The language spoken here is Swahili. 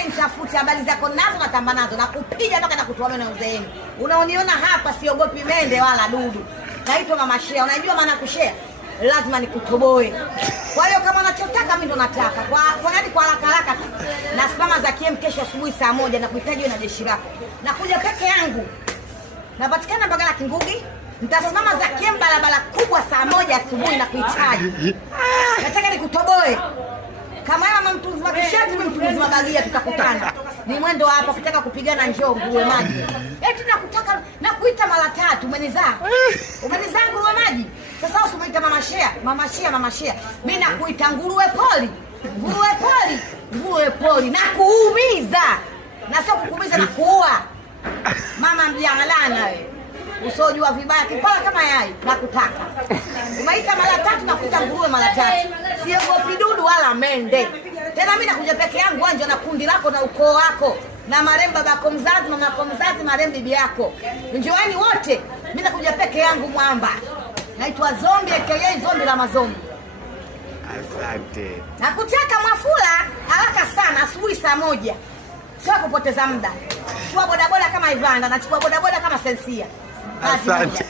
Ukitaka nitafuti habari zako nazo natamba nazo na kupiga mpaka na kutoa meno uzeeni. Unaoniona hapa siogopi mende wala dudu. Naitwa Mama Shea. Unajua maana kushare? Lazima nikutoboe. Kwa hiyo kama unachotaka mimi ndo nataka. Kwa haraka haraka na simama za KM kesho asubuhi saa 1 na kuhitaji na jeshi lako. Nakuja peke yangu. Napatikana Mbagala Kingugi. Nitasimama za KM barabara kubwa saa 1 asubuhi na kuhitaji. Nataka nikutoboe. Kama mama mtu mzima kishati mimi mtu mzima bagia tutakutana. Ni mwendo hapa kutaka kupigana njoo nguruwe maji. Eti nakutaka na kuita mara 3 umenizaa. Umenizaa nguruwe maji. Sasa usimuita Mama Shea, Mama Shea, Mama Shea. Mimi nakuita nguruwe poli. Nguruwe poli, nguruwe poli na kuumiza. Na sio kukuumiza na kuua. Mama mjangalana wewe. Usojua vibaya kipala kama yai nakutaka. Umeita mara 3 na kuita nguruwe mara 3. Siogopi dudu wala mende. Tena mimi nakuja peke yangu anje na kundi lako na ukoo wako. Na marembo babako mzazi, mama yako mzazi, marembo bibi yako. Njooni wote. Mimi nakuja peke yangu mwamba. Naitwa Zombi aka Zombi la mazombi. Asante. Nakutaka Mwafula haraka sana asubuhi saa 1. Sio kupoteza muda. Chukua bodaboda kama Ivanda, nachukua bodaboda kama Sensia. Asante.